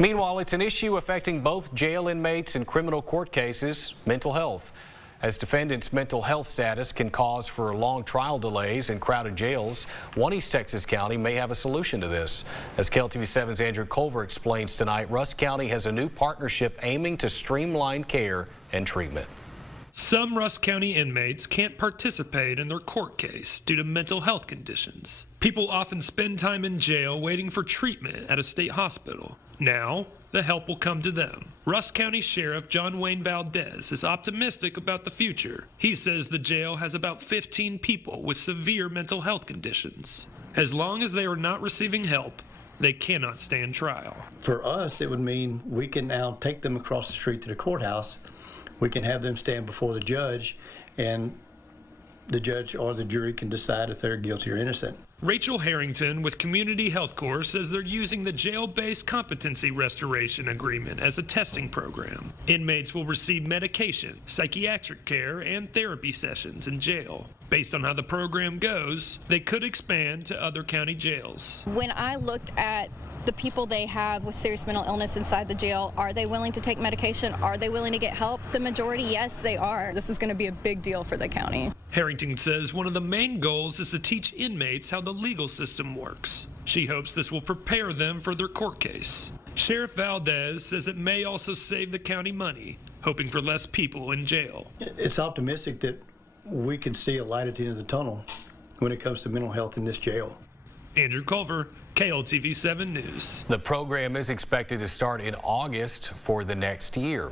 Meanwhile, it's an issue affecting both jail inmates and criminal court cases, mental health. As defendants' mental health status can cause for long trial delays in crowded jails, one East Texas county may have a solution to this. As KLTV7's Andrew Culver explains tonight, Rusk County has a new partnership aiming to streamline care and treatment. Some Rusk County inmates can't participate in their court case due to mental health conditions. People often spend time in jail waiting for treatment at a state hospital. Now, the help will come to them. Rusk County Sheriff John Wayne Valdez is optimistic about the future. He says the jail has about 15 people with severe mental health conditions. As long as they are not receiving help, they cannot stand trial. For us, it would mean we can now take them across the street to the courthouse. We can have them stand before the judge, and the judge or the jury can decide if they're guilty or innocent. Rachel Harrington with Community Health Corps says they're using the jail-based competency restoration agreement as a testing program. Inmates will receive medication, psychiatric care, and therapy sessions in jail. Based on how the program goes, they could expand to other county jails. When I looked at the people they have with serious mental illness inside the jail, are they willing to take medication? Are they willing to get help? The majority, yes, they are. This is going to be a big deal for the county. Harrington says one of the main goals is to teach inmates how the legal system works. She hopes this will prepare them for their court case. Sheriff Valdez says it may also save the county money, hoping for less people in jail. It's optimistic that we can see a light at the end of the tunnel when it comes to mental health in this jail. Andrew Culver, KLTV 7 News. The program is expected to start in August for the next year.